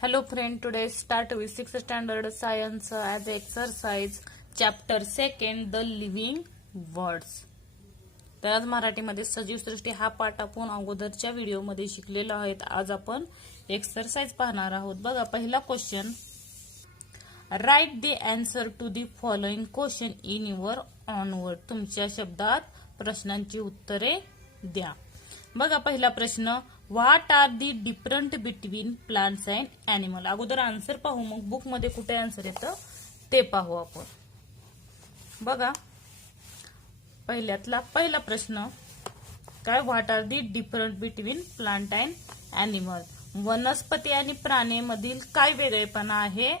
Hello friend, today start with 6th standard science as exercise chapter 2 the living words. तर आज मराठीमध्ये सजीव सृष्टी हा पाठ आपण अगोदरच्या व्हिडिओमध्ये शिकलेलो आहोत. आज आपण एक्सरसाइज पाहणार आहोत. बघा पहिला question, write the answer to the following question in your own word. तुमच्या शब्दात प्रश्नांची उत्तरे द्या. बघा पहिला प्रश्न, what are the different between plants and animal. अगोदर आन्सर पाहू, मग बुक मध्ये कुठे आन्सर येतं ते पाहू आपण. बघा पहिल्यातला पहिला प्रश्न काय, what are the different between plant and animal. वनस्पती आणि प्राण्यांमधील काय वेगळेपणा आहे,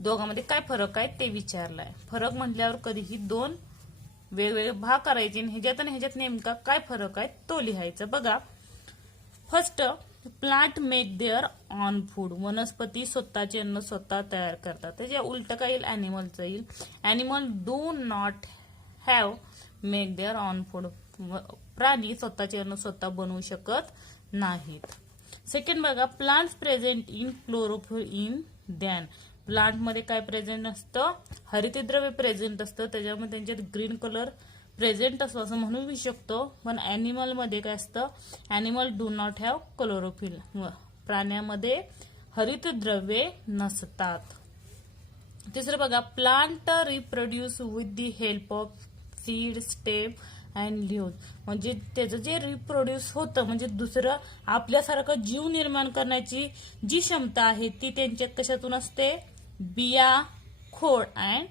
दोघांमध्ये काय फरक आहे ते विचारलाय. फरक म्हटल्यावर कधीही दोन वेगवेगळे भाग करायचे, ह्याच्यात आणि ह्याच्यात नेमका काय फरक आहे तो लिहायचा. बघा first, plant make their own food. वनस्पती स्वतःचे अन्न स्वतः तयार करतात. त्याच्या उलट काय येईल, अॅनिमलचं येईल. Animal do not have make their own food. प्राणी स्वतःचे अन्न स्वतः बनवू शकत नाहीत. सेकंड बघा, plants present in chlorophyll in than. Plant मध्ये काय प्रेझेंट असतं, हरितद्रव्य प्रेझेंट असतं, त्याच्यामध्ये त्यांच्यात ग्रीन कलर प्रेझेंट असतो असं म्हणू शकतो. पण अॅनिमल मध्ये काय असतं, animal do not have chlorophyll. प्राण्यामध्ये हरितद्रव्ये नसतात. तिसरं बघा, plant reproduce with the help of seed, stem and leave. म्हणजे त्याचं जे रिप्रोड्यूस होतं, म्हणजे दुसरं आपल्यासारखं जीव निर्माण करण्याची जी क्षमता आहे ती त्यांच्यात कशातून असते, बिया, खोड अँड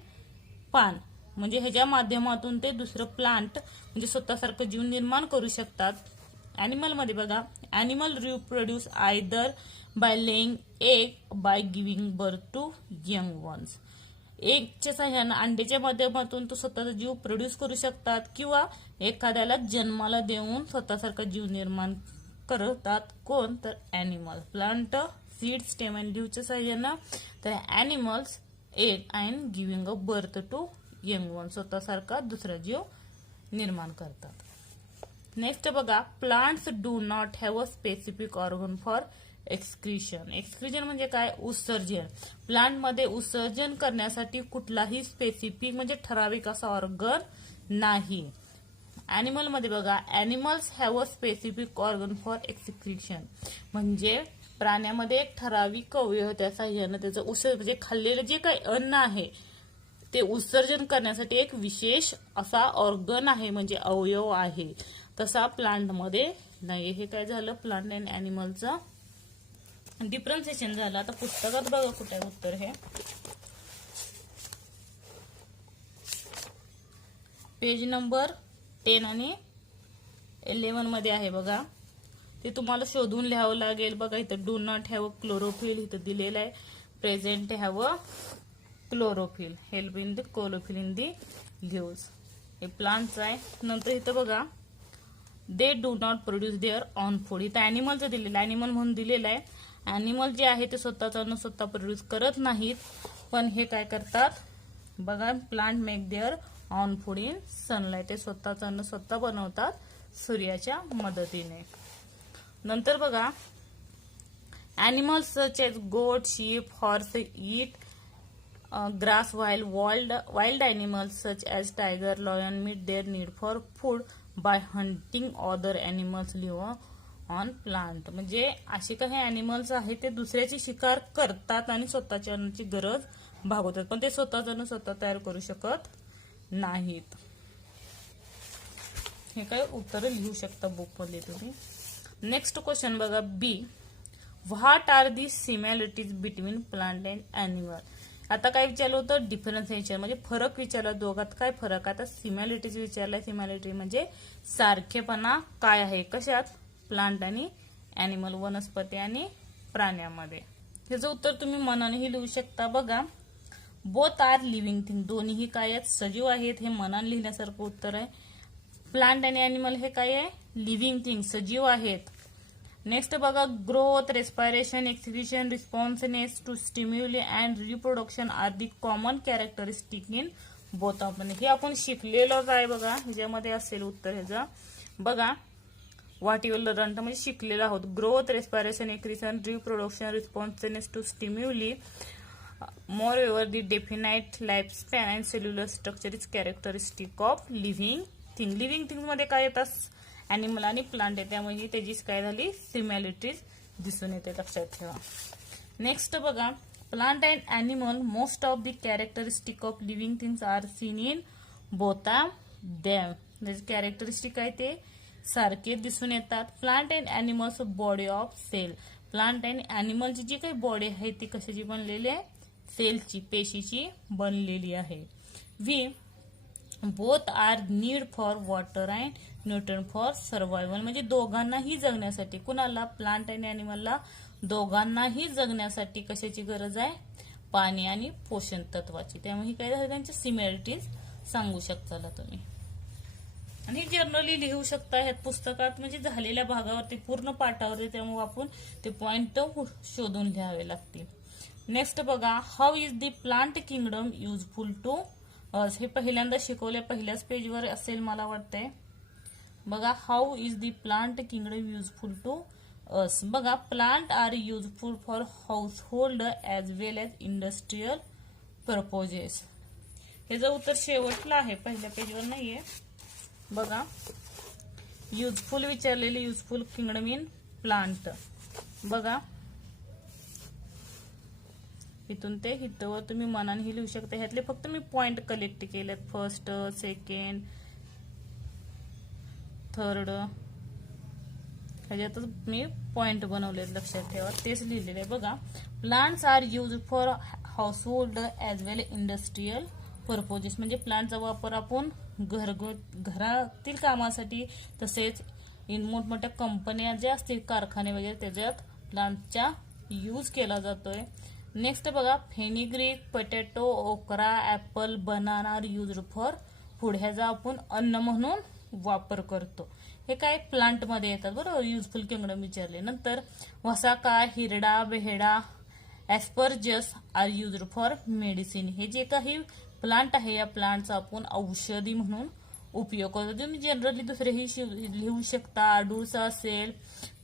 पान. म्हणजे ह्याच्या माध्यमातून ते दुसरं प्लांट म्हणजे स्वतःसारखं जीव निर्माण करू शकतात. अॅनिमल मध्ये बघा, animal reproduce either by laying egg by giving birth to young ones. एगच्या साह्यानं अंड्याच्या माध्यमातून तो स्वतःचा जीव प्रोड्यूस करू शकतात किंवा एखाद्याला जन्माला देऊन स्वतःसारखा जीव निर्माण करतात. कोण, तर animal. Plant seed, stem and लिव्हच्या साह्यानं, तर animals egg and giving a birth to young one, स्वतःसारखा दुसरा जीव निर्माण करतात. नेक्स्ट बघा, plants do not have a specific organ for excretion. Excretion म्हणजे काय, उत्सर्जन. प्लांट मध्ये उत्सर्जन करण्यासाठी कुठलाही स्पेसिफिक म्हणजे ठराविक असा ऑर्गन नाही. अॅनिमल मध्ये बघा, animals have a specific organ for excretion. म्हणजे प्राण्यामध्ये एक ठराविक अवयव त्याचा त्याचं उत्सर्जन म्हणजे खाल्लेलं जे काही अन्न आहे ते उत्सर्जन करण्यासाठी एक विशेष असा ऑर्गन आहे म्हणजे अवयव आहे. तसा प्लांट मध्ये नाही. हे काय झालं, प्लांट अँड अॅनिमलचं डिफरन्सिएशन झालं. आता पुस्तकात बघा कुठे उत्तर, हे पेज नंबर 10 आणि 11 मध्ये आहे बघा. ते तुम्हाला शोधून लिहावं लागेल. बघा इथं डू नॉट हॅव क्लोरोफिल इथं दिलेलं आहे. Present have chlorophyll, help in the chlorophyll in the leaves. हे प्लांट्स आहे. नंतर इथं बघा, they do not produce their own food. इथं अॅनिमलचं दिलेलं आहे, अॅनिमल म्हणून दिलेलं आहे. अॅनिमल जे आहे ते स्वतःचं अन्न स्वतः प्रोड्यूस करत नाहीत, पण हे काय करतात बघा, plant make their own food in sunlight. ते स्वतःचं अन्न स्वतः बनवतात सूर्याच्या मदतीने. नंतर बघा, अॅनिमल्स सच एज गोट, ship, horse eat grass while wild animals such as tiger, lion meet their need for food by hunting other animals live on plant. म्हणजे असे काही अॅनिमल्स आहेत ते दुसऱ्याची शिकार करतात आणि स्वतःच्या अन्नाची गरज भागवतात, पण ते स्वतःच अन्न स्वतः तयार करू शकत नाहीत. हे काय उत्तर लिहू शकता बुक मध्ये तुम्ही. नेक्स्ट क्वेश्चन बघा, B, what are the similarities between plant and animal. आता काय विचारलं होतं, डिफरन्सिएशन म्हणजे फरक विचारला, दोघात काय फरक. आता सिमिलॅरिटीज विचारलाय. सिमिलॅरिटी म्हणजे सारखेपणा काय आहे, कशात, प्लांट आणि अॅनिमल, वनस्पती आणि प्राण्यामध्ये. ह्याचं उत्तर तुम्ही मनानेही लिहू शकता. बघा, बोथ आर लिव्हिंग थिंग. दोन्हीही काय आहेत, सजीव आहेत. हे मनाने लिहिण्यासारखं उत्तर आहे. प्लांट आणि अॅनिमल हे काय आहे, लिव्हिंग थिंग, सजीव आहेत. नेक्स्ट बघा, growth, respiration, excretion, responsiveness to stimuli and reproduction are the common characteristic in both of. हे आपण शिकलेलोच आहे बघा, ह्याच्यामध्ये असेल उत्तर ह्याचं. बघा, व्हॉट यू लर्न म्हणजे शिकलेलो आहोत. Growth, respiration, excretion, reproduction, responsiveness to stimuli. Moreover, the definite lifespan and cellular structure is characteristic of living thing. Living things मध्ये काय येतात? ॲनिमल आणि प्लांट आहे, त्यामुळे त्याची काय झाली? सिमॅलिटीज दिसून येते, लक्षात ठेवा. नेक्स्ट बघा, plant and animal, most of the characteristic of living things are seen in both them. त्याचे कॅरेक्टरिस्टिक आहे ते सारखे दिसून येतात. Plant and animals body of cell. Plant and ॲनिमलची जी काही बॉडी आहे ती कशाची बनलेली आहे? सेलची, पेशीची बनलेली आहे. We both are need for water and nutrient for survival. म्हणजे दोघांनाही जगण्यासाठी, कुणाला? प्लांट आणि ॲनिमलला दोघांनाही जगण्यासाठी कशाची गरज आहे? पाणी आणि पोषण तत्वाची. त्यामुळे काय झालं? त्यांच्या सिमिलॅरिटीज सांगू शकता तुम्ही, आणि जनरली लिहू शकता ह्यात पुस्तकात, म्हणजे झालेल्या भागावरती पूर्ण पाठावरती, त्यामुळे आपण ते पॉइंट शोधून लिहावे लागतील. नेक्स्ट बघा, how is the plant kingdom useful to us. हे पहिल्यांदा शिकवले, पहिल्याच पेजवर असेल मला वाटतंय. बघा, how is the plant kingdom useful to us. बघा, plant are useful for household as well as industrial purposes. याचं उत्तर शेवटला आहे, पहिल्या पेजवर नाहीये. बघा, युजफुल विचारलेले, युजफुल किंगडम इन प्लांट. बघा, इथून ते हितवर तुम्ही मनाने लिहू शकता. ह्यातले फक्त मी पॉइंट कलेक्ट केलेत, फर्स्ट, सेकंड, थर्ड, ह्याच्यातच मी पॉइंट बनवलेत, लक्षात ठेवा. तेच लिहिलेले आहे. बघा, plants are use for household as well industrial purposes. म्हणजे प्लांटचा वापर आपण घरातील कामासाठी, तसेच मोठमोठ्या कंपन्या ज्या असतील, कारखाने वगैरे, त्याच्यात प्लांटचा यूज केला जातोय. नेक्स्ट बघा, fenugreek, potato, okra, apple, banana are used for food. ह्याचा आपण अन्न म्हणून वापर करतो. हे काय प्लांट मध्ये येतात, बरोबर. युजफुल किंगडम विचारले. नंतर वसाका, हिरडा, बेहडा, asparagus are used for medicine. हे जे काही प्लांट आहे, या प्लांटचा आपण औषधी म्हणून उपयोग करतो. तुम्ही जनरली दुसरेही लिहू शकता. अडुळसा असेल,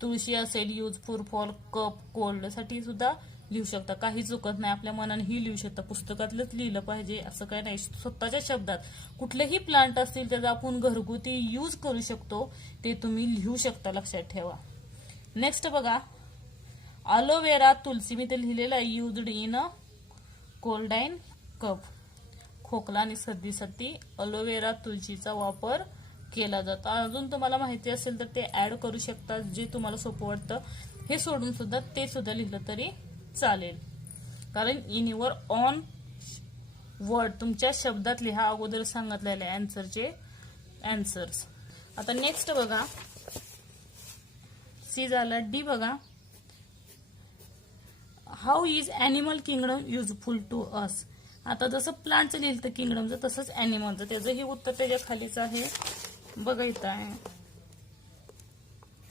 तुळशी असेल, युजफुल फॉर कप कोल्ड साठी सुद्धा लिहू शकता. काही चुकत नाही, आपल्या मनानेही लिहू शकता. पुस्तकातलंच लिहिलं पाहिजे असं काय नाही. स्वतःच्या शब्दात कुठलेही प्लांट असतील त्याचा आपण घरगुती यूज करू शकतो, ते तुम्ही लिहू शकता, लक्षात ठेवा. नेक्स्ट बघा, अलोवेरा, तुलसी, मी ते लिहिलेलं आहे, used in a cold and cough. खोकला आणि सर्दीसाठी अलोवेरा, तुळशीचा वापर केला जातो. अजून तुम्हाला माहिती असेल तर ते ऍड करू शकता, जे तुम्हाला सोपं वाटतं. हे सोडून सुद्धा ते सुद्धा लिहिलं तरी चालेल, कारण इन युअर ऑन वर्ड, तुमच्या शब्दात लिहा. अगोदर सांगितलेले आन्सरचे आन्सर्स. आता नेक्स्ट बघा, सी झाला. डी बघा, how is animal kingdom useful to us. आता जसं प्लांटचं लिहिलं किंगडमचं, तसंच ॲनिमलचं. त्याचंही उत्तर त्याच्या खालीच आहे. बघा, इथं आहे,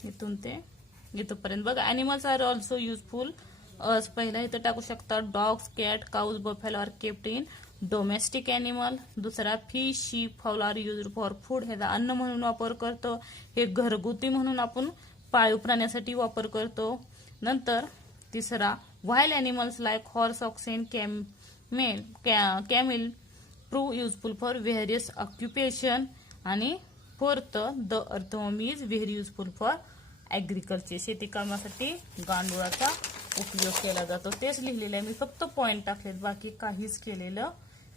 इथून ते इथपर्यंत. बघा, animals are also useful us. पहिला इथं टाकू शकता, dogs, cat, cows, buffalo are kept in domestic animal. दुसरा, fish, sheep, fowl are used for food. ह्याचा अन्न म्हणून वापर करतो. हे घरगुती म्हणून आपण पाळीव प्राण्यासाठी वापर करतो. नंतर तिसरा, while animals like horse, oxen, camel prove useful for various occupation. आणि fourth, the earthworm is very useful for agriculture. शेती कामासाठी गांडुळाचा उपयोग केला जातो. तेच लिहिलेलं आहे मी, फक्त पॉइंट टाकलेत, बाकी काहीच केलेलं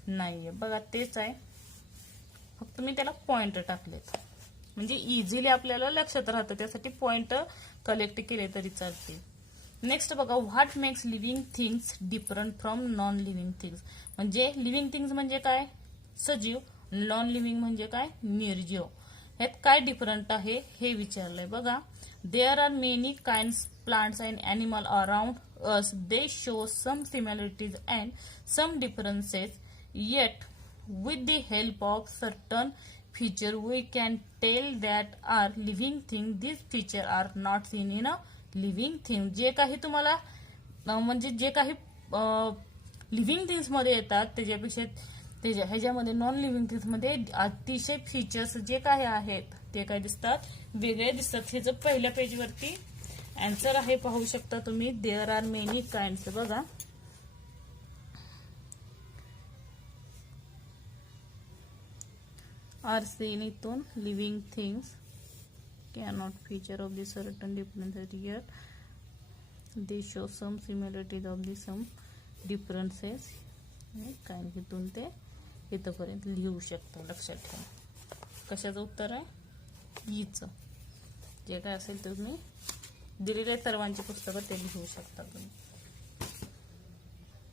नाहीये. बघा, तेच आहे, फक्त मी त्याला पॉइंट टाकलेत, म्हणजे इझिली आपल्याला लक्षात राहतं. त्यासाठी पॉइंट कलेक्ट केले तरी चालतील. नेक्स्ट बघा, what makes living things different from non living things. म्हणजे लिव्हिंग थिंग्स म्हणजे काय? सजीव. नॉन लिव्हिंग म्हणजे काय? निर्जीव. ह्यात काय डिफरंट आहे हे विचारलंय. बघा, there are many kinds plants and animal around us. They show some similarities and some differences, yet with the help of certain feature we can tell that are living thing. These feature are not seen in a living thing. जे काही तुम्हाला म्हणजे जे काही living things मध्ये येतात त्याच्यापेक्षा ह्याच्यामध्ये नॉन लिव्हिंग थिंग्स मध्ये अतिशय फीचर्स जे काही आहेत ते काय दिसतात, वेगळे दिसतात. ह्याचं पहिल्या पेजवरती आन्सर आहे, पाहू शकता तुम्ही. There are many kinds. बघा, आर सीन इथून living things cannot feature of the certain differences here. They show some similarities of the some differences. काय इथून ते इथपर्यंत लिहू शकता. लक्षात ठेवा. कशाचं उत्तर आहे? ईचं. जे काय असेल तुम्ही दिलेल्या सर्वांची पुस्तकं ते लिहू शकता तुम्ही.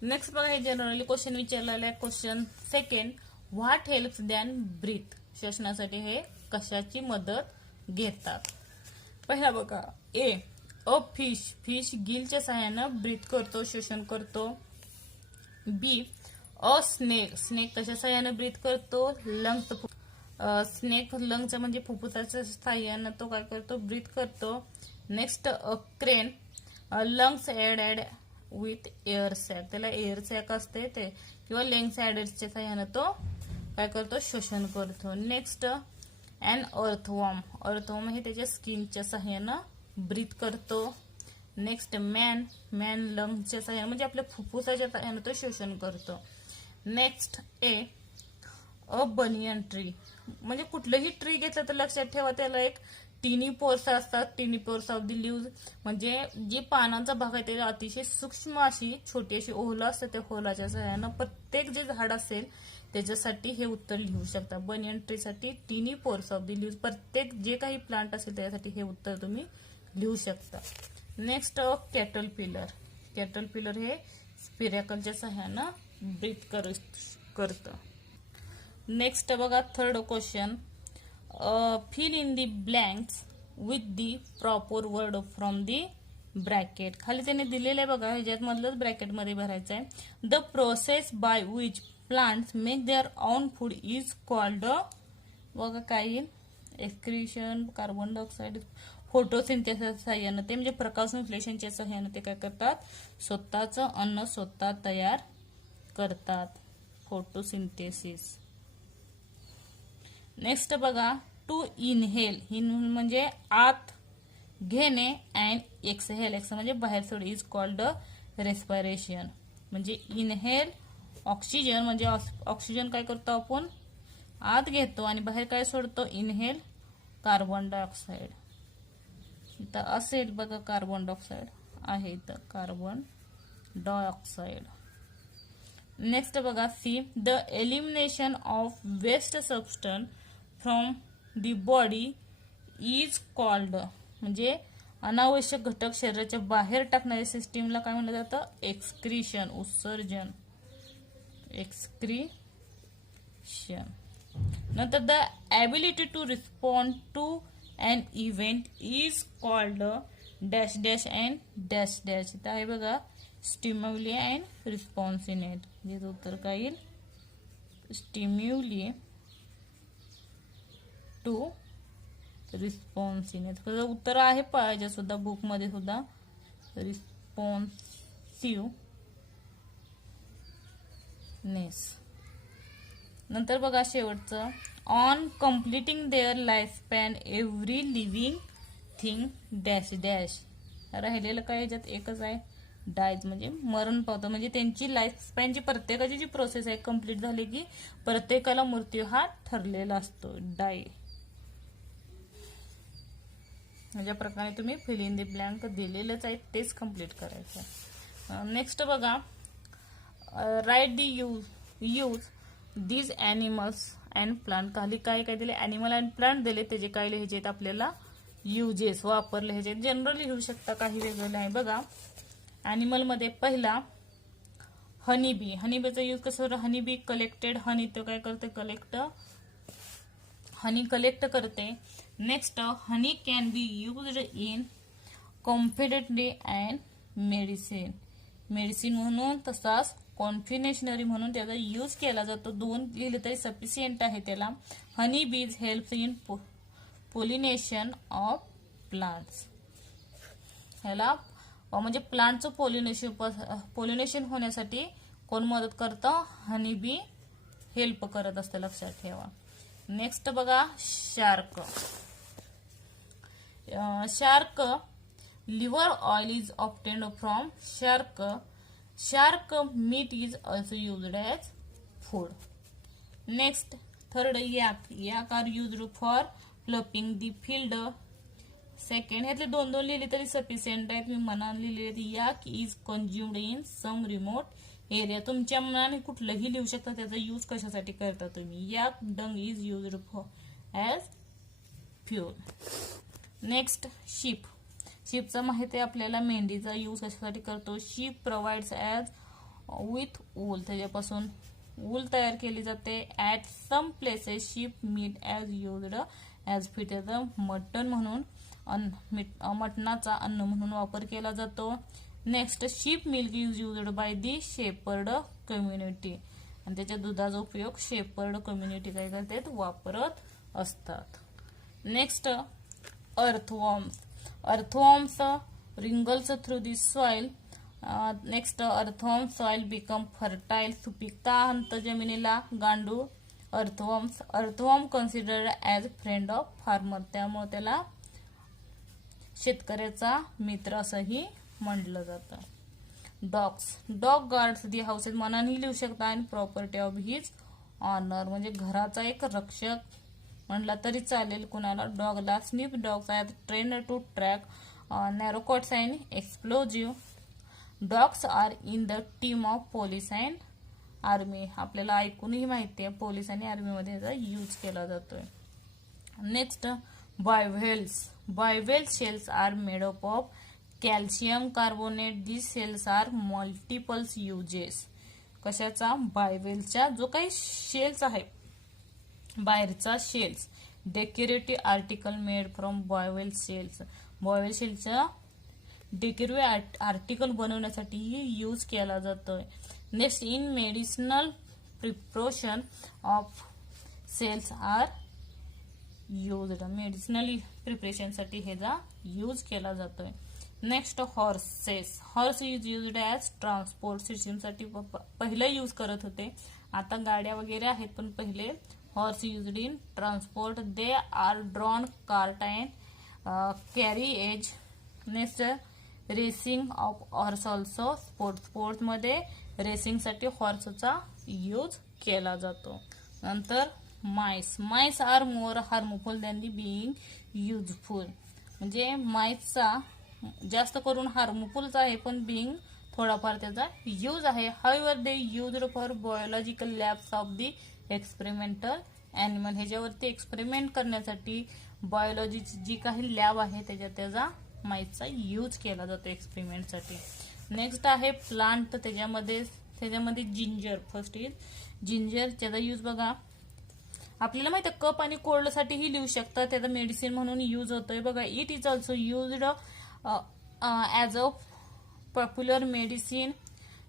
नेक्स्ट बघा, हे जनरली क्वेश्चन विचारलेला आहे. Question second, what helps them breathe. श्वसनासाठी हे कशाची मदत घेतात? पहिला बघा, अ फिश गिलच्या सहाय्यानं ब्रीथ करतो, श्वसन करतो. बी, अ स्नेक कशा सहाय्यानं ब्रीथ करतो? स्नेक लंगच्या म्हणजे फुफ्फुसाच्या सहाय्यानं तो काय करतो? ब्रीथ करतो. Next, a crane lungs add with air sac, त्याला एअर सॅक असते ते, किंवा लंग्स ऍडच्या सहाय्यानं तो काय करतो? श्वसन करतो. नेक्स्ट, अँड अर्थवॉर्म हे त्याच्या स्किनच्या सहाय्यानं ब्रीथ करतो. नेक्स्ट, मॅन लंग्सच्या सहाय्यानं म्हणजे आपल्या फुफ्फुसाच्या सहाय्यानं तो श्वसन करतो. नेक्स्ट, अ बनियन ट्री म्हणजे कुठलंही ट्री घेतलं तर लक्षात ठेवा त्याला एक टिनी पोर्स असतात. Tiny pores of the leaves म्हणजे जी पानांचा भाग आहे त्याला अतिशय सूक्ष्म अशी छोटी अशी ओहलं असतं. त्या ओहलाच्या सहाय्यानं प्रत्येक जे झाड असेल त्याच्यासाठी हे उत्तर लिहू शकता. बनियन ट्रीसाठी tiny pores of the leaves, प्रत्येक जे काही प्लांट असेल त्यासाठी हे उत्तर तुम्ही लिहू शकता. नेक्स्ट, कॅटल पिलर हे स्पिरॅकलच्या सहाय्यानं ब्रीथ करतं. नेक्स्ट बघा, third question, fill in the blanks with the proper word from the bracket. खाली त्याने दिलेलं आहे बघा, ह्याच्यात मधलंच ब्रॅकेट मध्ये भरायचं आहे. The process by which plants make their own food is called. बघा काय येईल? एक्सक्रिशन, कार्बन डायऑक्साईड, फोटोसिंथेसिस सहाय्यानं ते म्हणजे प्रकाश संश्लेषणच्या सहाय्यानं ते काय करतात? स्वतःचं अन्न स्वतः तयार करतात. फोटोसिंथेसिस. नेक्स्ट बघा, टू इनहेल म्हणजे आत घेणे, अँड एक्सहेल म्हणजे बाहेर सोड इज कॉल्ड रेस्पिरेशन. म्हणजे इनहेल ऑक्सिजन म्हणजे ऑक्सिजन काय करतो आपण? आत घेतो आणि बाहेर काय सोडतो? Inhale carbon dioxide. इथं असेल बघा कार्बन डायऑक्साईड आहे, इथं कार्बन डायऑक्साईड. नेक्स्ट बघा, C, the elimination of waste substance from the body is called म्हणजे अनावश्यक घटक शरीराच्या बाहेर टाकणाऱ्या सिस्टीमला काय म्हणलं जातं? एक्सक्रीशन, उत्सर्जन. एक्सक्रीशन. नंतर the ability to respond to an event is called dash dash and dash dash. इथं आहे बघा, स्टिम्युली अँड रिस्पॉन्सिनेट. याचं उत्तर काय येईल? स्टिम्युली टू रिस्पॉन्सिनेट. त्याचं उत्तर आहे पाहिजे सुद्धा बुकमध्ये सुद्धा, रिस्पॉन्सिव्हनेस. नंतर बघा शेवटचं, on completing their life span every living thing dash dash. राहिलेलं काय ह्याच्यात एकच आहे, डायज म्हणजे मरण पावतं. म्हणजे त्यांची लाईफ स्पॅनची प्रत्येकाची जी प्रोसेस आहे कम्प्लीट झाली की प्रत्येकाला मृत्यू हा ठरलेला असतो, डाय. ज्या प्रकारे तुम्ही फिल इन द ब्लँक दिलेलंच आहे तेच कम्प्लीट करायचं. नेक्स्ट बघा, write the use these animals and plant. खाली काय काय दिले? ॲनिमल अँड प्लांट दिले, त्याचे काय लिहायचे आहेत आपल्याला? युजेस, वापर लिहायचे. जनरली लिहू शकता, काही वेगळं आहे बघा. ॲनिमल मध्ये पहिला हनीबी. हनीबीचा यूज कसं होतं? हनीबी कलेक्टेड हनी, तो काय करते? हनी कलेक्ट करते. Next, honey can be used in confidently and medicine म्हणून, तसाच कॉन्फिनेशनरी म्हणून त्याचा यूज केला जातो. दोन लिहिले तरी सफिशियंट आहे त्याला. हनी बीज helps in pollination of plants. ह्याला म्हणजे प्लांटचं पोलिनेशन होण्यासाठी कोण मदत करतं? हनी बी हेल्प करत असतं, लक्षात ठेवा. नेक्स्ट बघा shark. Shark liver oil is obtained from shark. Shark meat is also used as food. Next third yak. Yak are used for ploughing the field. Second ह्यातले दोन दोन लिहिले तरी सफिशियंट आहेत, मी मनाने लिहिले. Yak is consumed in some remote area. तुमच्या मनाने कुठलंही लिहू शकता, त्याचा यूज कशासाठी करता तुम्ही. Yak dung is used for as fuel. Next sheep. शीपचा माहिती आहे आपल्याला, मेंढीचा यूज कशासाठी करतो. Sheep provides as with wool. त्याच्यापासून वूल तयार केली जाते. At some places sheep meat as used as feed. त्याचं मटण म्हणून मटणाचा अन्न म्हणून वापर केला जातो. Next sheep milk is used by the shepherd community. आणि त्याच्या दुधाचा उपयोग शेपर्ड कम्युनिटी काय करतात, वापरत असतात. Next earthworms. Earthworms wrinkles through the soil. Next earthworm soil become fertile. सुपीकता आणतं जमिनीला गांडूळ. Earthworm considered as friend of farmer. त्यामुळे त्याला शेतकऱ्याचा मित्र असंही म्हटलं जातं. डॉग्स. डॉग गार्ड्स दी हाऊसेस. मनाने लिहू शकता. आणि प्रॉपर्टी ऑफ हिज ऑनर. म्हणजे घराचा एक रक्षक म्हणला तरी चालेल कुणाला. डॉगला. Sniffer dogs are trained to track narcotics and explosive. Dogs are in the team of police and army. आपल्याला ऐकूनही माहिती आहे पोलीस आणि आर्मीमध्ये याचा यूज केला जातोय. Next bivalves. Bivalve shells are made up of calcium carbonate. This shells are multiples uses. कशाचा, बायव्हेलच्या जो काही शेल्स आहे, बाहेरचा shells. Decorative article made from bivalve shells. Bivalve शेल्सचा डेकोरेटिव्ह आर्टिकल बनवण्यासाठी यूज केला जातोय. Next in medicinal preparation of shells are used. Medicinal प्रिपरेशनसाठी ह्याचा यूज केला जातोय. Next horses. Horse is used as transport सिस्टमसाठी पहिलं यूज करत होते. आता गाड्या वगैरे आहेत, पण पहिले horse used in transport. They are drawn cart and carry edge. Next racing of horse also. स्पोर्ट्समध्ये रेसिंगसाठी हॉर्सचा यूज केला जातो. नंतर mice. Mice are more harmful than the being useful. म्हणजे माईसचा जास्त करून हार्मफुलच आहे, पण बिईंग थोडाफार त्याचा यूज आहे. However they used for biological labs of the experimental animal. ह्याच्यावरती एक्सपेरिमेंट करण्यासाठी बायोलॉजीची जी काही लॅब आहे त्याच्यात त्याचा माईसचा यूज केला जातो एक्सपेरिमेंटसाठी. नेक्स्ट आहे प्लांट. त्याच्यामध्ये जिंजर. First is ginger. त्याचा यूज बघा, आपल्याला माहिती आहे कप आणि कोल्डसाठीही लिहू शकतात. त्याचा मेडिसिन म्हणून यूज होतोय बघा. It is also used as a popular medicine.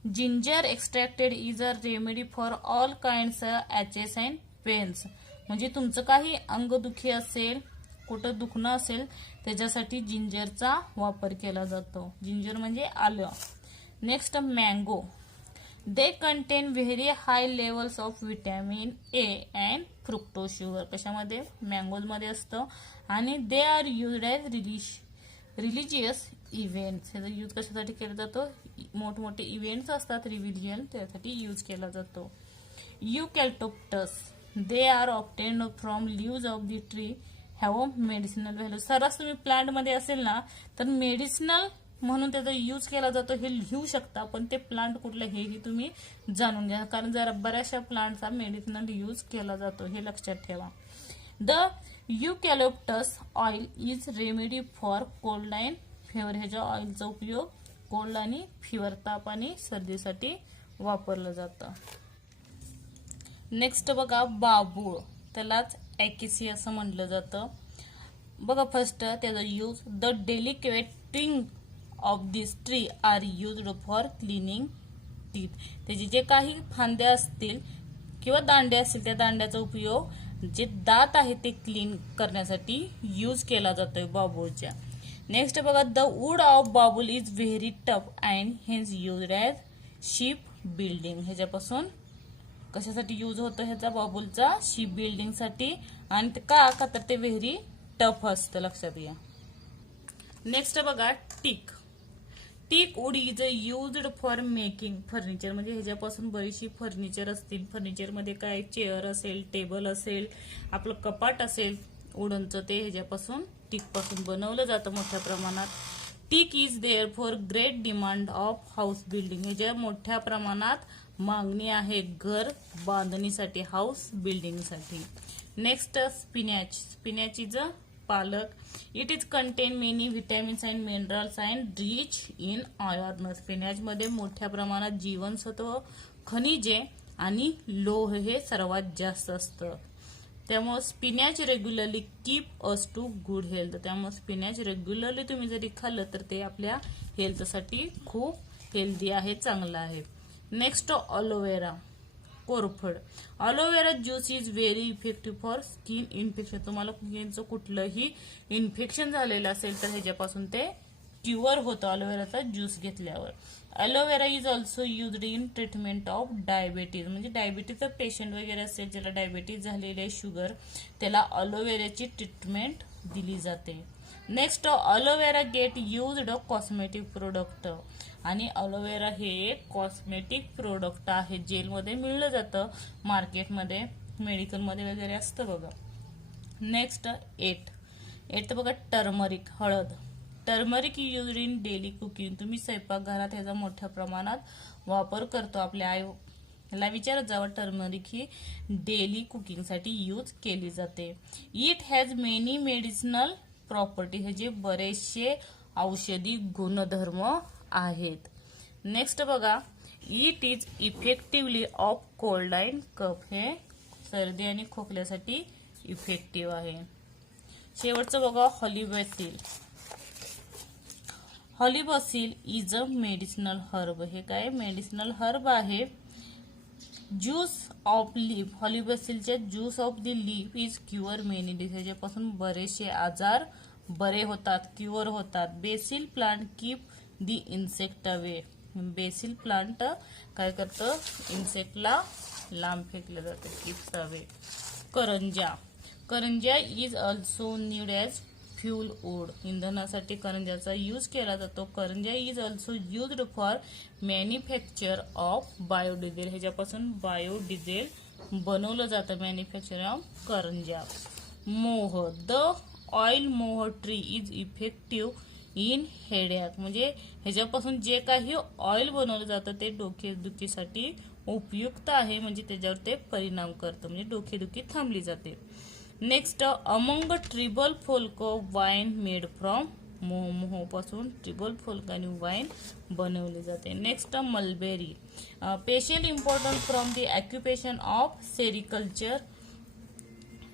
Ginger extracted is a remedy for all kinds aches and pains. म्हणजे तुमचं काही अंगदुखी असेल, कुठं दुखणं असेल, त्याच्यासाठी जिंजरचा वापर केला जातो. जिंजर म्हणजे आलं. Next mango. They contain very high levels of vitamin A and fructose sugar. कशामध्ये, मँगोजमध्ये असतं. आणि they are used as religious events. ह्याचा यूज कशासाठी केला जातो, मोठमोठे इव्हेंट्स असतात रिलिजियन, त्यासाठी यूज केला जातो. Eucalyptus. They are obtained from leaves of the tree have medicinal value. सरस तुम्ही प्लांटमध्ये असेल ना तर मेडिसिनल म्हणून त्याचा यूज केला जातो हे लिहू शकता, पण ते प्लांट कुठले हेही तुम्ही जाणून घ्या, कारण जरा बऱ्याचशा प्लांटचा मेडिसिनल यूज केला जातो हे लक्षात ठेवा. The eucalyptus oil is remedy for cold and fever. ह्याच्या ऑइलचा उपयोग कोल्ड आणि फिवर, ताप आणि सर्दीसाठी वापरलं जातं. नेक्स्ट बघा बाबूळ. त्यालाच ॲकेसी असं म्हटलं जातं. बघा फर्स्ट त्याचा use. The delicate twig of this tree are used for cleaning teeth. त्याचे जे काही फांद्या असतील किंवा दांड्या असतील त्या दांड्याचा उपयोग जे दात आहे ते क्लीन करण्यासाठी यूज केला जातोय बाबूळच्या. नेक्स्ट बघा the wood of babul is very tough and hence used as ship building. ह्याच्यापासून कशासाठी यूज होतो ह्याचा बबूलचा? शिप बिल्डिंग साठी. आणि का तर ते व्हेरी टफ असतं, लक्षात घ्या. नेक्स्ट बघा teak. Teak wood is used for making furniture. म्हणजे ह्याच्यापासून बरीचशी फर्निचर असतील. फर्निचरमध्ये काय चेअर असेल, टेबल असेल, आपलं कपाट असेल वुडनचं, ते ह्याच्यापासून टीक पासून बनवलं जातं मोठ्या प्रमाणात. Teak is there for great demand of house building. ह्याच्या मोठ्या प्रमाणात मागणी आहे घर बांधणीसाठी, हाऊस बिल्डिंगसाठी. Next spinach. Spinach is palak. It is contain many vitamins and minerals and rich in iron. Spinach मध्ये मोठ्या प्रमाणात जीवनसत्व, खनिजे आणि लोह हे सर्वात जास्त असतं. त्यामुळे spinach regularly keep us to good health. त्यामुळे स्पिनॅच रेग्युलरली तुम्ही जरी खाल्लं तर ते आपल्या हेल्थसाठी खूप हेल्दी आहे, चांगलं आहे. नेक्स्ट अलोवेरा, कोरफड. Aloe vera juice is very effective for skin infection. तुम्हाला स्किनचं कुठलंही इन्फेक्शन झालेलं असेल तर ह्याच्यापासून ते क्युअर होतं अलोवेराचा ज्यूस घेतल्यावर. Aloe vera is also used in treatment of diabetes. म्हणजे डायबिटीजचा पेशंट वगैरे असेल ज्याला डायबिटीज झालेले, शुगर, त्याला अलोवेराची ट्रीटमेंट दिली जाते. Next aloe vera get used cosmetic product. आणि अलोवेरा हे एक कॉस्मेटिक प्रोडक्ट आहे, जेलमध्ये मिळलं जातं, मार्केटमध्ये, मेडिकलमध्ये वगैरे असतं बघा. नेक्स्ट 8 बघा टर्मरिक, हळद. Turmeric use in daily cooking. तुम्ही स्वयंपाकघरात ह्याचा मोठ्या प्रमाणात वापर करतो. आपल्या ह्याला विचारत जावं, टर्मरिक ही डेली कुकिंगसाठी यूज केली जाते. It has many medicinal property. ह्याचे बरेचसे औषधी गुणधर्म आहेत. नेक्स्ट बघा, it is effectively of cold and cough. हे सर्दी आणि खोकल्यासाठी इफेक्टिव्ह आहे. शेवटचं बघा holy basil. Holy basil is a medicinal herb. हे काय मेडिसिनल हर्ब आहे. Juice of leaf. हॉलिबॅसिलच्या juice of the leaf is cure many disease. ह्याच्यापासून बरेचसे आजार बरे होतात, क्युअर होतात. Basil plant keep the insect away. Basil plant काय करतं, इन्सेक्टला लांब फेकलं जातं, keeps away. Karanja. Karanja is also need as fuel wood. इंधनासाठी करंजाचा यूज केला जातो. Karanja is also used for manufacture of biodiesel. ह्याच्यापासून बायोडिझेल बनवलं जातं, manufacture of karanja. Moh. The oil moh tree is effective in headache. म्हणजे ह्याच्यापासून जे काही ऑइल बनवलं जातं ते डोकेदुखीसाठी उपयुक्त आहे, म्हणजे त्याच्यावर ते परिणाम करतं, म्हणजे डोकेदुखी थांबली जाते. Next among tribal folk wine made from moh. मोहपासून ट्रिबल फोल्क आणि वाईन बनवले जाते. Next mulberry. Special important from the occupation of sericulture.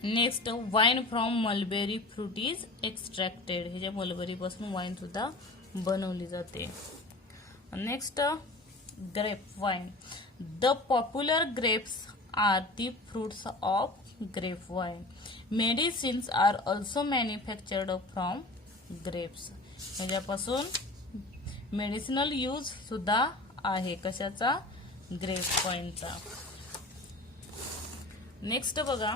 Next wine from mulberry fruit is extracted. ह्याच्या मलबेरीपासून वाईन सुद्धा बनवली जाते. Next grape wine. The popular grapes are the fruits of grape wine. Medicines are also manufactured from grapes. ह्याच्यापासून medicinal use सुद्धा आहे, कशाचा, grape वाईनचा. नेक्स्ट बघा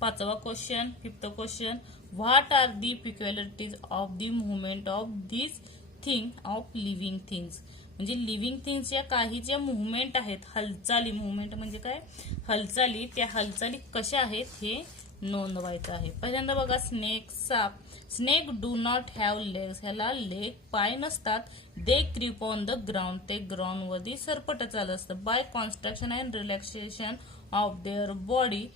5वा question, 5th question. What are the peculiarities of the movement of this thing of living things. म्हणजे living थिंग्सच्या काही ज्या मुवमेंट आहेत, हालचाली, मुवमेंट म्हणजे काय, हालचाली, त्या हालचाली कशा आहेत हे नोंदवायचं आहे. पहिल्यांदा बघा स्नेक, साप. Snake do not have legs. ह्याला लेग, पाय नसतात. They creep on the ground. ते ग्राउंड वरती सरपट चालत असतं. By construction and relaxation of their body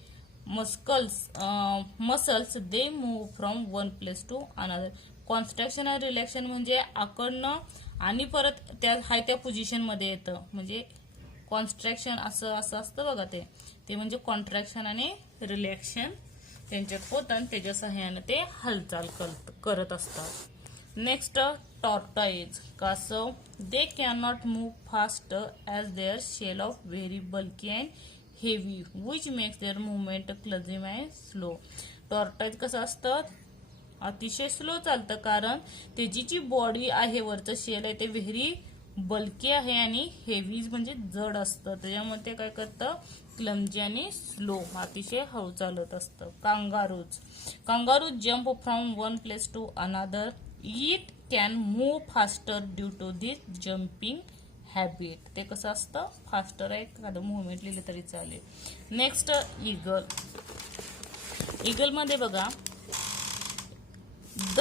muscles they move from one place to another. Construction and relaxation म्हणजे आकडणं आणि परत त्या पोझिशन मध्ये येतं. म्हणजे कॉन्स्ट्रक्शन असं असतं बघा, ते म्हणजे कॉन्ट्रॅक्शन आणि रिलॅक्शन त्यांच्यात होतं आणि त्याच्या सहाय्याने ते हालचाल करत असतात. नेक्स्ट टॉर्टॉइज, कासव. They can not move fast as their shell of very bulky and heavy which makes their movement clumsy and slow. Tortoise कसं असतं, अतिशय स्लो चालतं, कारण त्याची जी बॉडी आहे, वरचं शेल आहे, ते व्हेरी बल्की आहे आणि हेवी म्हणजे जड असतं, त्याच्यामुळे ते काय करतं, क्लमजी आणि स्लो, अतिशय हळू चालत असतं. Kangaroos jump from one place to another. It can move faster due to this jumping habit. ते कसं असतं, फास्टर आहे, एखादं मुवमेंट लिहिले तरी चालेल. नेक्स्ट ईगल मध्ये बघा, the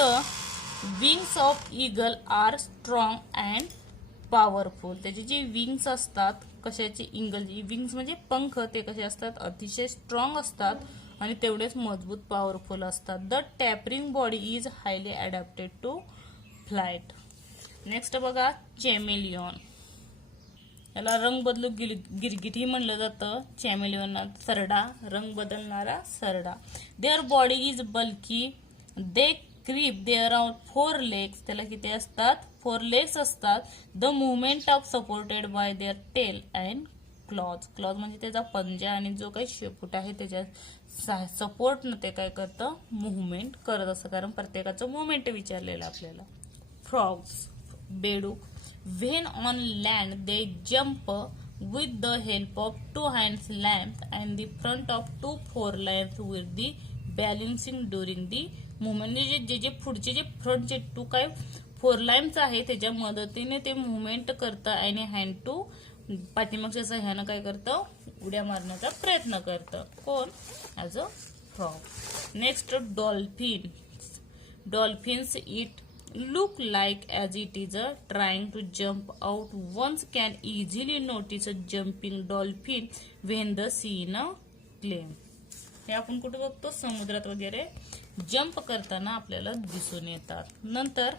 wings of eagle are strong and powerful. त्याचे जे विंग्स असतात, कशाचे, ईगलचे विंग्स म्हणजे पंख, ते कसे असतात, अतिशय स्ट्रॉंग असतात आणि तेवढेच मजबूत पॉवरफुल असतात. The tapering body is highly adapted to flight. Next बघा, चॅमेलियन. याला रंग बदलू गिरगिटी म्हणलं जातं. चॅमेलियन सरडा, रंग बदलणारा सरडा. Their body is bulky. They creep. There are 4 legs. त्याला किती असतात, 4 legs असतात. The movement of supported by their tail and claws. Claws म्हणजे त्याचा पंजा आणि जो काही शेपूट आहे त्याच्या सपोर्ट न ते काय करतं, मुवमेंट करत असतं, कारण प्रत्येकाचं मुवमेंट विचारलेलं आपल्याला. फ्रॉग्स, बेडूक. When on land, they jump with the help of 2 hands length and the front of 2 forelines with the balancing during the movement. जे पुढचे जे फ्रंटचे 2 काय 4 लाईन्स आहे त्याच्या मदतीने ते मुवमेंट करतं आणि हँड टू पाठीमागच्या सहाय्यानं काय करतं, उड्या मारण्याचा प्रयत्न करतं. कोण, as a frog. Next dolphins it look like as it is trying to jump out. One can easily notice a jumping dolphin when the sea in a claim. हे आपण कुठे बघतो, समुद्रात वगैरे जंप करताना आपल्याला दिसून येतात. नंतर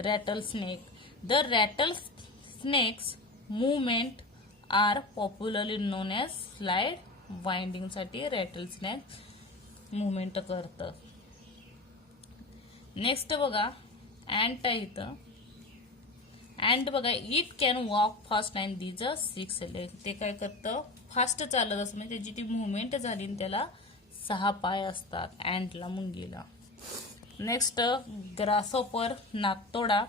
rattle snake. The rattle snakes movement are popularly known as slide winding. साठी रॅटल स्नेक मुवमेंट करतं. नेक्स्ट बघा, अँट आहे इथं. अँट बघा, it can walk fast and these 6 legs. ते काय करतं, फास्ट चालत असतं, म्हणजे त्याची ती मुवमेंट झाली आणि त्याला 6 पाय असतात अँटला, मुंगीला. नेक्स्ट ग्रासहॉपर, नाकतोडा.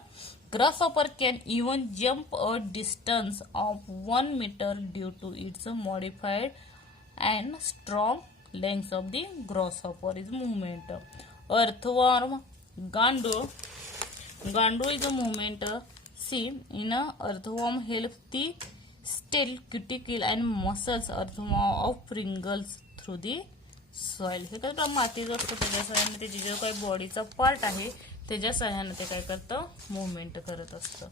Grasshopper can even jump a distance of 1 meter due to its modified and strong legs of the grasshopper is movement. Earthworm, गांडूळ. Gandu is a movement. See, in a earthworm helps the steel cuticle and muscles earthworm of Pringles through the soil. हे काय मातीत असतं, त्याच्या सहाय्याने त्याची जो काही बॉडीचा पार्ट आहे त्याच्या सहाय्याने ते काय करतं, मुवमेंट करत असतं.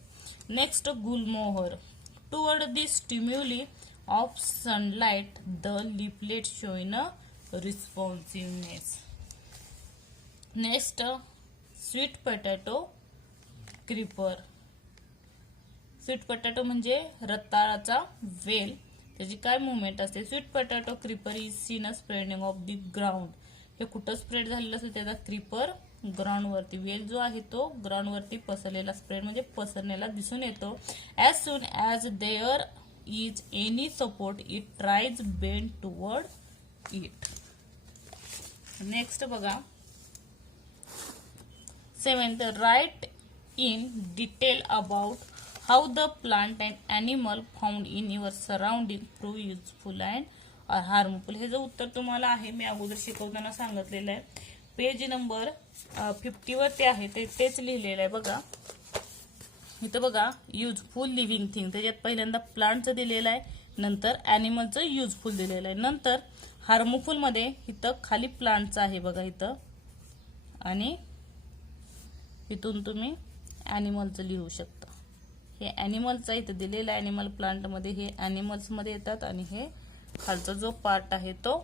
Next gulmohar. Toward the stimuli of sunlight the leaflet showing a responsiveness. Next sweet potato creeper. Sweet potato म्हणजे रताळाचा वेल, त्याची काय मुवमेंट असते. Sweet potato creeper is seen a spreading of the ground. हे कुठं स्प्रेड झालेलं असेल त्याचा क्रीपर ग्राउंड वरती. वेल जो आहे तो ग्राउंड वरती पसरलेला, स्प्रेड म्हणजे पसरलेला दिसून येतो. As soon as there is any support it tries bend toward it. Next बघा, 7th, write in detail about how the plant and animal found in your surrounding prove useful and harmful. हे जो उत्तर तुम्हाला आहे मी अगोदर शिकवताना सांगितलेलं आहे. पेज नंबर 50 वरती आहे, तेच लिहिलेलं आहे बघा. इथं बघा, युजफुल लिव्हिंग थिंग, त्याच्यात पहिल्यांदा प्लांटचं दिलेलं आहे, नंतर ॲनिमलचं युजफुल दिलेलं आहे, नंतर हार्मफुल मध्ये इथं खाली प्लांटचं आहे बघा इथं, आणि इथून तुम्ही ॲनिमलचं लिहू शकता. हे ॲनिमलचं इथं दिलेलं आहे, ॲनिमल प्लांटमध्ये हे ॲनिमल्समध्ये येतात आणि हे खालचा जो पार्ट आहे तो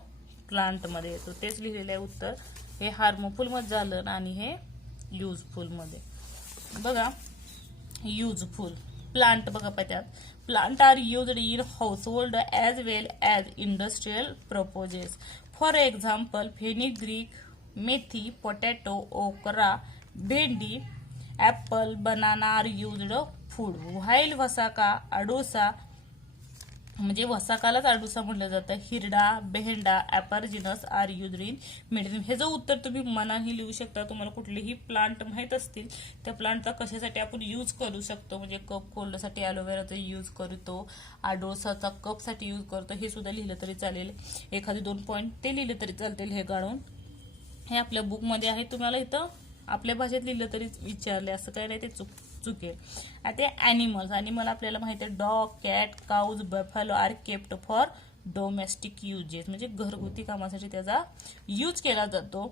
प्लांटमध्ये येतो, तेच लिहिलेलं आहे उत्तर. हे हार्मफुलमध्ये झालं आणि हे युजफुलमध्ये. बघा, युजफुल प्लांट बघा त्यात. Plant are used in household as well as industrial purposes. For example, fenugreek, methi, potato, okra, bhendi, apple, banana are used food. While vasaka, adosa, म्हणजे वसाकालाच आडुसा म्हटलं जातं. हिरडा, बेहेंडा, ॲपार्जिनस आर युज्ड इन मेडिसिन. हे जो उत्तर तुम्ही मनाने लिहू शकता. तुम्हाला कुठलेही प्लांट माहीत असतील त्या प्लांटचा कशासाठी आपण यूज करू शकतो, म्हणजे कप कोल्डसाठी ॲलोवेराचा यूज करतो, आडोसाचा कपसाठी यूज करतो, हे सुद्धा लिहिलं तरी चालेल. एखादी 2 पॉईंट ते लिहिले तरी चालतील हे काढून. हे आपल्या बुकमध्ये आहे. तुम्हाला इथं आपल्या भाषेत लिहिलं तरी विचारले असं काही नाही, ते चुकेल. आता ॲनिमल आपल्याला माहिती आहे. Dog, cat, cows, buffalo are kept for domestic uses, म्हणजे घरगुती कामासाठी त्याचा यूज केला जातो.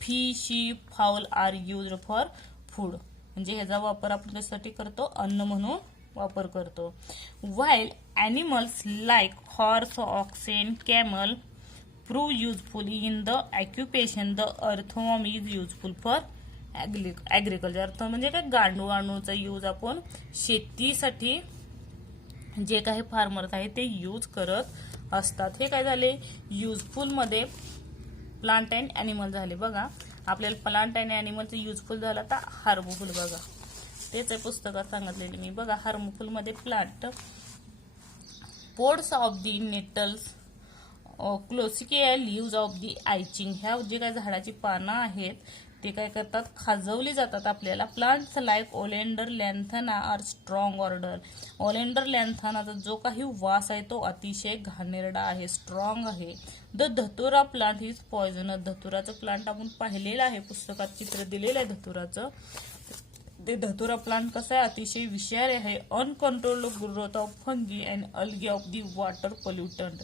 Fish, sheep, fowl are used for food, म्हणजे ह्याचा वापर आपण कशासाठी करतो, अन्न म्हणून वापर करतो. While animals like horse, oxen, camel prove useful in the occupation, the earthworm is useful for agriculture. अर्थ म्हणजे काय, गांडूळचा यूज आपण शेतीसाठी जे काही फार्मर्स आहे ते यूज करत असतात. हे काय झाले, युजफुल मध्ये प्लांट अँड ॲनिमल झाले. बघा आपल्याला प्लांट अँड ॲनिमलचं युजफुल झालं, तर हार्मफुल बघा तेच आहे पुस्तकात सांगितलेले मी. बघा हार्मफुल मध्ये plant, pods of the nettles, क्लोसिकिया लीव्ज ऑफ दी आयचिंग, ह्या जे काही झाडाची पानं आहेत ते काय करतात, खाजवली जातात आपल्याला. Plants like oleander lantana are strong order. Oleander लॅन्थनाचा जो काही वास आहे तो अतिशय घाणेरडा आहे, स्ट्रॉंग आहे. द धतुरा प्लांट इज पॉयझनस. धतुराचं प्लांट आपण पाहिलेलं आहे, पुस्तकात चित्र दिलेलं आहे धतुराचं. ते धतुरा प्लांट कसं आहे, अतिशय विषारी आहे. Uncontrolled growth of fungi and algae of the water pollutant,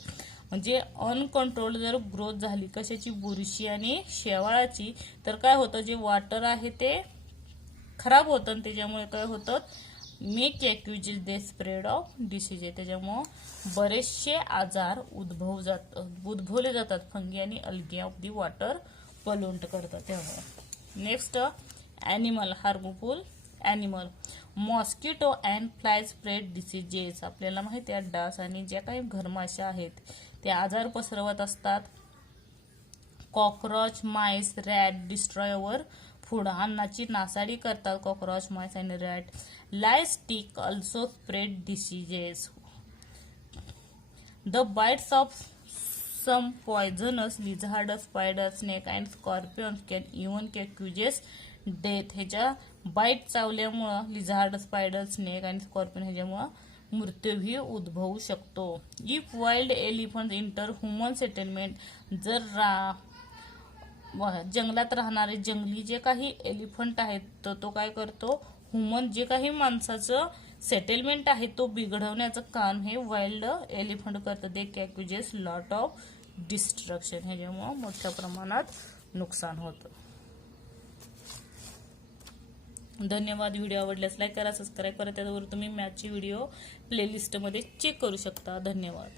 म्हणजे अनकंट्रोल्ड जर ग्रोथ झाली कशाची, बुरशी आणि शेवाळाची, तर काय होतं, जे वॉटर आहे ते खराब होतं आणि त्याच्यामुळे काय होतं, make causes they spread of disease, त्याच्यामुळे बरेचसे आजार उद्भवले जातात. फंगी आणि अल्गे ऑफ दी वॉटर पोल्युट करतात त्यामुळे. Next animal, harmful animal, mosquito and fly spread diseases. आपल्याला माहिती आहे डास आणि ज्या काही घरमाशा आहेत ते आजार पसरवत असतात. Cockroach, mice, rat destroy our food, अन्नाची नासाडी करतात कॉकरॉच, माईस आणि रॅट. लाय stick also spread diseases. The bites of some poisonous lizard, spider, snake and scorpions can even causes death. ह्याच्या बाईट चावल्यामुळं लिझार्ड, स्पायडर, स्नेक आणि scorpion ह्याच्यामुळं मृत्यूही उद्भवू शकतो. If wild elephant inter human settlement, जर जंगलात राहणारे जंगली जे काही एलिफंट आहेत तर तो काय करतो, ह्युमन जे काही माणसाचं सेटलमेंट आहे तो बिघडवण्याचं काम हे वाईल्ड एलिफंट करतं. दे कॅक्युजेस लॉट ऑफ डिस्ट्रक्शन, ह्याच्यामुळं मोठ्या प्रमाणात नुकसान होतं. धन्यवाद. व्हिडिओ आवडल्यास लाईक करा, सबस्क्राईब करा. त्याचबरोबर तुम्ही मॅथची व्हिडिओ प्लेलिस्टमध्ये चेक करू शकता. धन्यवाद.